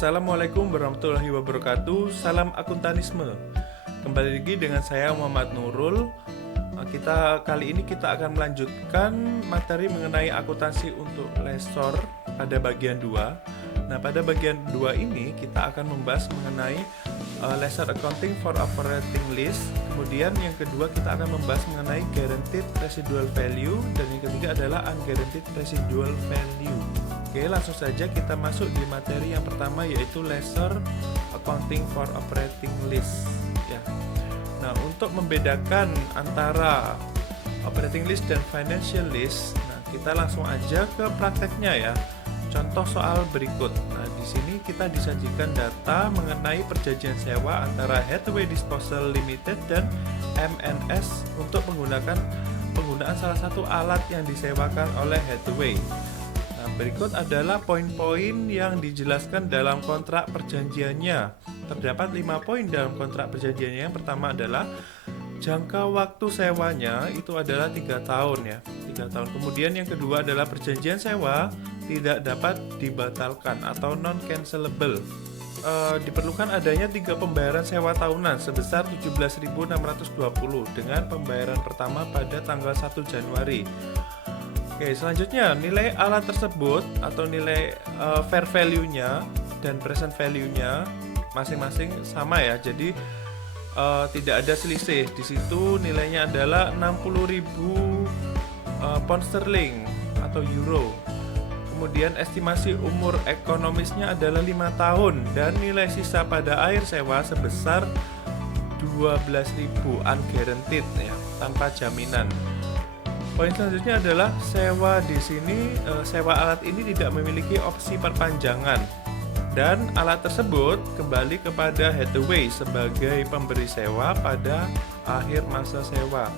Assalamualaikum warahmatullahi wabarakatuh. Salam akuntanisme. Kembali lagi dengan saya Muhammad Nurul. Kali ini kita akan melanjutkan materi mengenai akuntansi untuk lesor pada bagian 2. Nah, pada bagian 2 ini kita akan membahas mengenai lesser accounting for operating lease. Kemudian yang kedua kita akan membahas mengenai guaranteed residual value, dan yang ketiga adalah unguaranteed residual value. Oke, langsung saja kita masuk di materi yang pertama, yaitu lesser accounting for operating lease ya. Nah, untuk membedakan antara operating lease dan financial lease, nah kita langsung aja ke prakteknya ya. Contoh soal berikut. Nah, di sini kita disajikan data mengenai perjanjian sewa antara Hathaway Disposal Limited dan MNS untuk penggunaan salah satu alat yang disewakan oleh Hathaway. Nah, berikut adalah poin-poin yang dijelaskan dalam kontrak perjanjiannya. Terdapat 5 poin dalam kontrak perjanjiannya. Yang pertama adalah jangka waktu sewanya itu adalah 3 tahun ya, 3 tahun. Kemudian yang kedua adalah perjanjian sewa tidak dapat dibatalkan atau non-cancelable. Diperlukan adanya 3 pembayaran sewa tahunan sebesar 17.620 dengan pembayaran pertama pada tanggal 1 Januari. Oke, selanjutnya nilai alat tersebut atau nilai fair value-nya dan present value-nya masing-masing sama ya. Jadi tidak ada selisih. Di situ nilainya adalah 60.000 pound sterling atau euro. Kemudian estimasi umur ekonomisnya adalah 5 tahun dan nilai sisa pada akhir sewa sebesar 12.000 unguaranteed ya, tanpa jaminan. Poin selanjutnya adalah sewa di sini, sewa alat ini tidak memiliki opsi perpanjangan dan alat tersebut kembali kepada Hathaway sebagai pemberi sewa pada akhir masa sewa.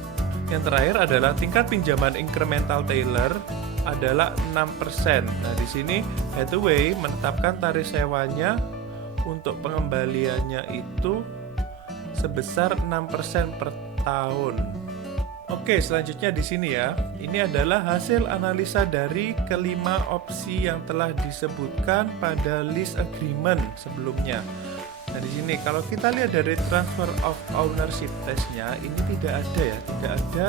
Yang terakhir adalah tingkat pinjaman incremental Taylor adalah 6%. Nah, di sini Hathaway menetapkan tarif sewanya untuk pengembaliannya itu sebesar 6% per tahun. Oke, selanjutnya di sini ya. Ini adalah hasil analisa dari kelima opsi yang telah disebutkan pada lease agreement sebelumnya. Nah, di sini kalau kita lihat dari transfer of ownership testnya, ini tidak ada ya, tidak ada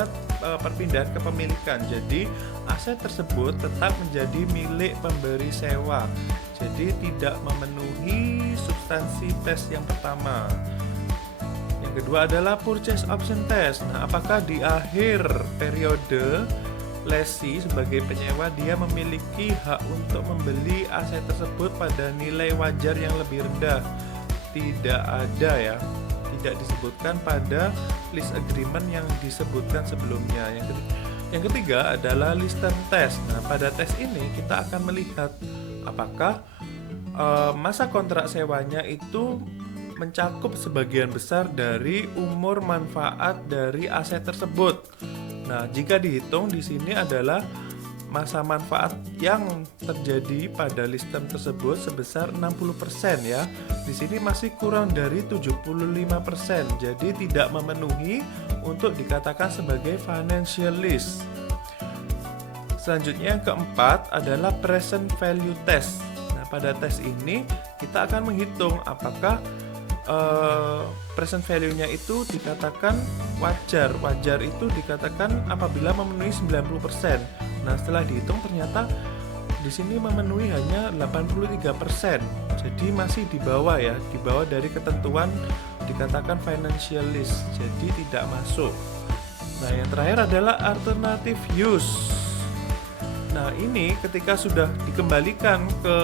perpindahan kepemilikan. Jadi aset tersebut tetap menjadi milik pemberi sewa. Jadi tidak memenuhi substansi tes yang pertama. Yang kedua adalah purchase option test. Nah, apakah di akhir periode lessee sebagai penyewa dia memiliki hak untuk membeli aset tersebut pada nilai wajar yang lebih rendah? Tidak ada ya, tidak disebutkan pada lease agreement yang disebutkan sebelumnya. Yang ketiga adalah lease term test. Nah, pada tes ini kita akan melihat apakah masa kontrak sewanya itu mencakup sebagian besar dari umur manfaat dari aset tersebut. Nah, jika dihitung di sini adalah masa manfaat yang terjadi pada lease term tersebut sebesar 60% ya. Di sini masih kurang dari 75%. Jadi tidak memenuhi untuk dikatakan sebagai financial lease. Selanjutnya yang keempat adalah present value test. Nah, pada tes ini kita akan menghitung apakah present value-nya itu dikatakan wajar. Wajar itu dikatakan apabila memenuhi 90%. Nah, setelah dihitung ternyata di sini memenuhi hanya 83%. Jadi masih di bawah ya, di bawah dari ketentuan dikatakan financial lease. Jadi tidak masuk. Nah, yang terakhir adalah alternative use. Nah, ini ketika sudah dikembalikan ke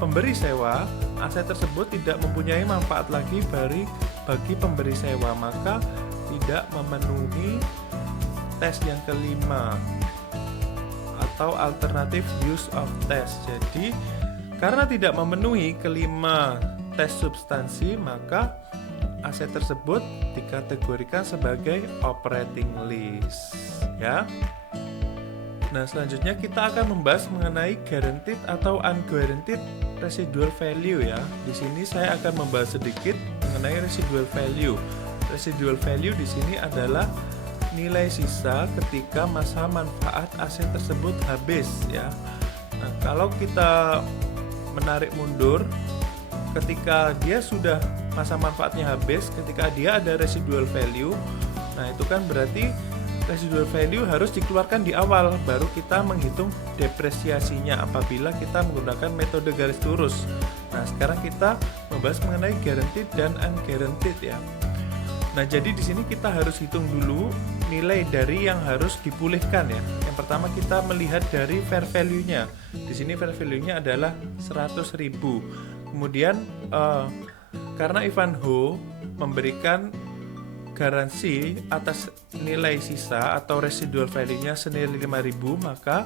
pemberi sewa, aset tersebut tidak mempunyai manfaat lagi bagi pemberi sewa, maka tidak memenuhi tes yang kelima atau alternative use of test. Jadi karena tidak memenuhi kelima tes substansi, maka aset tersebut dikategorikan sebagai operating lease ya. Nah, selanjutnya kita akan membahas mengenai guaranteed atau unguaranteed residual value ya. Di sini saya akan membahas sedikit mengenai residual value. Residual value di sini adalah nilai sisa ketika masa manfaat aset tersebut habis ya. Nah, kalau kita menarik mundur ketika dia sudah masa manfaatnya habis, ketika dia ada residual value, nah itu kan berarti residual value harus dikeluarkan di awal, baru kita menghitung depresiasinya apabila kita menggunakan metode garis lurus. Nah sekarang kita membahas mengenai guaranteed dan unguaranteed ya. Nah jadi di sini kita harus hitung dulu nilai dari yang harus dipulihkan ya. Yang pertama kita melihat dari fair value-nya. Di sini fair value-nya adalah 100.000. Kemudian karena Ivanhoe memberikan garansi atas nilai sisa atau residual value-nya senilai 5.000, maka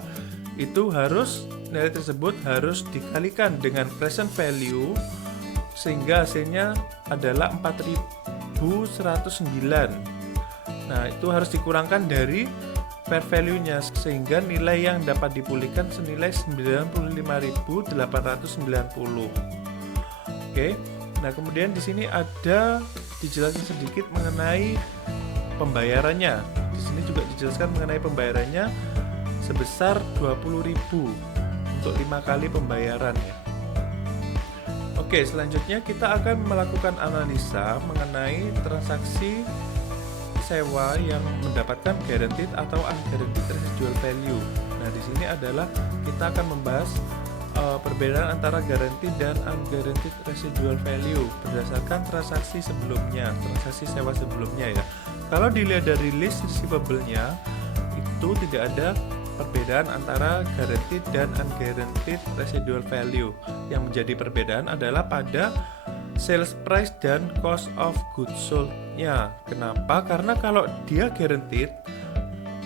itu harus nilai tersebut harus dikalikan dengan present value sehingga hasilnya adalah 4.109. Nah, itu harus dikurangkan dari fair value-nya sehingga nilai yang dapat dipulihkan senilai 95.890. Oke. Nah, kemudian di sini ada dijelaskan sedikit mengenai pembayarannya. Di sini juga dijelaskan mengenai pembayarannya sebesar 20.000 untuk 5 kali pembayaran ya. Oke, selanjutnya kita akan melakukan analisa mengenai transaksi sewa yang mendapatkan guaranteed atau unguaranteed residual value. Nah, di sini adalah kita akan membahas perbedaan antara guaranteed dan unguaranteed residual value berdasarkan transaksi sebelumnya, transaksi sewa sebelumnya ya. Kalau dilihat dari list receivable-nya itu tidak ada perbedaan antara guaranteed dan unguaranteed residual value. Yang menjadi perbedaan adalah pada sales price dan cost of goods sold-nya. Kenapa? Karena kalau dia guaranteed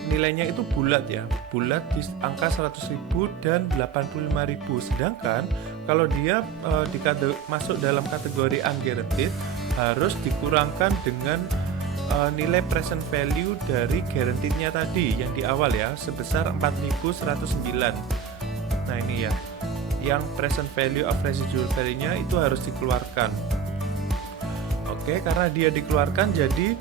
nilainya itu bulat ya, bulat di angka 100.000 dan 85.000. Sedangkan kalau dia masuk dalam kategori unguaranteed harus dikurangkan dengan nilai present value dari guaranteed-nya tadi yang di awal ya, sebesar 4.109. Nah ini ya, yang present value of residual value-nya itu harus dikeluarkan. Oke, karena dia dikeluarkan jadi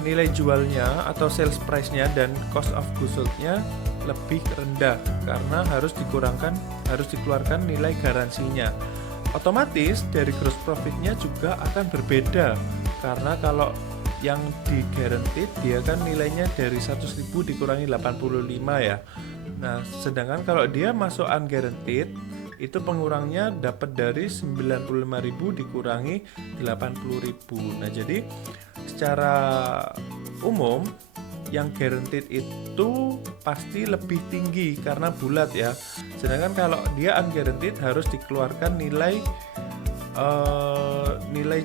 nilai jualnya atau sales price-nya dan cost of goods sold-nya lebih rendah karena harus dikeluarkan nilai garansinya. Otomatis dari gross profit-nya juga akan berbeda karena kalau yang di guaranteed dia kan nilainya dari 100.000 dikurangi 85 ya. Nah, sedangkan kalau dia masuk unguaranteed itu pengurangnya dapat dari 95.000 dikurangi 80.000. Nah, jadi secara umum yang guaranteed itu pasti lebih tinggi karena bulat ya. Sedangkan kalau dia unguaranteed harus dikeluarkan nilai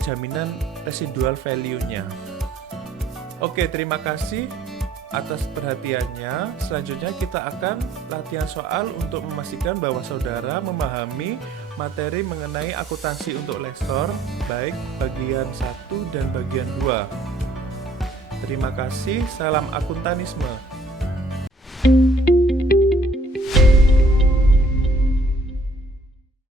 jaminan residual value-nya. Oke, terima kasih atas perhatiannya. Selanjutnya kita akan latihan soal untuk memastikan bahwa saudara memahami materi mengenai akuntansi untuk lektor baik bagian 1 dan bagian 2. Terima kasih, salam akuntanisme.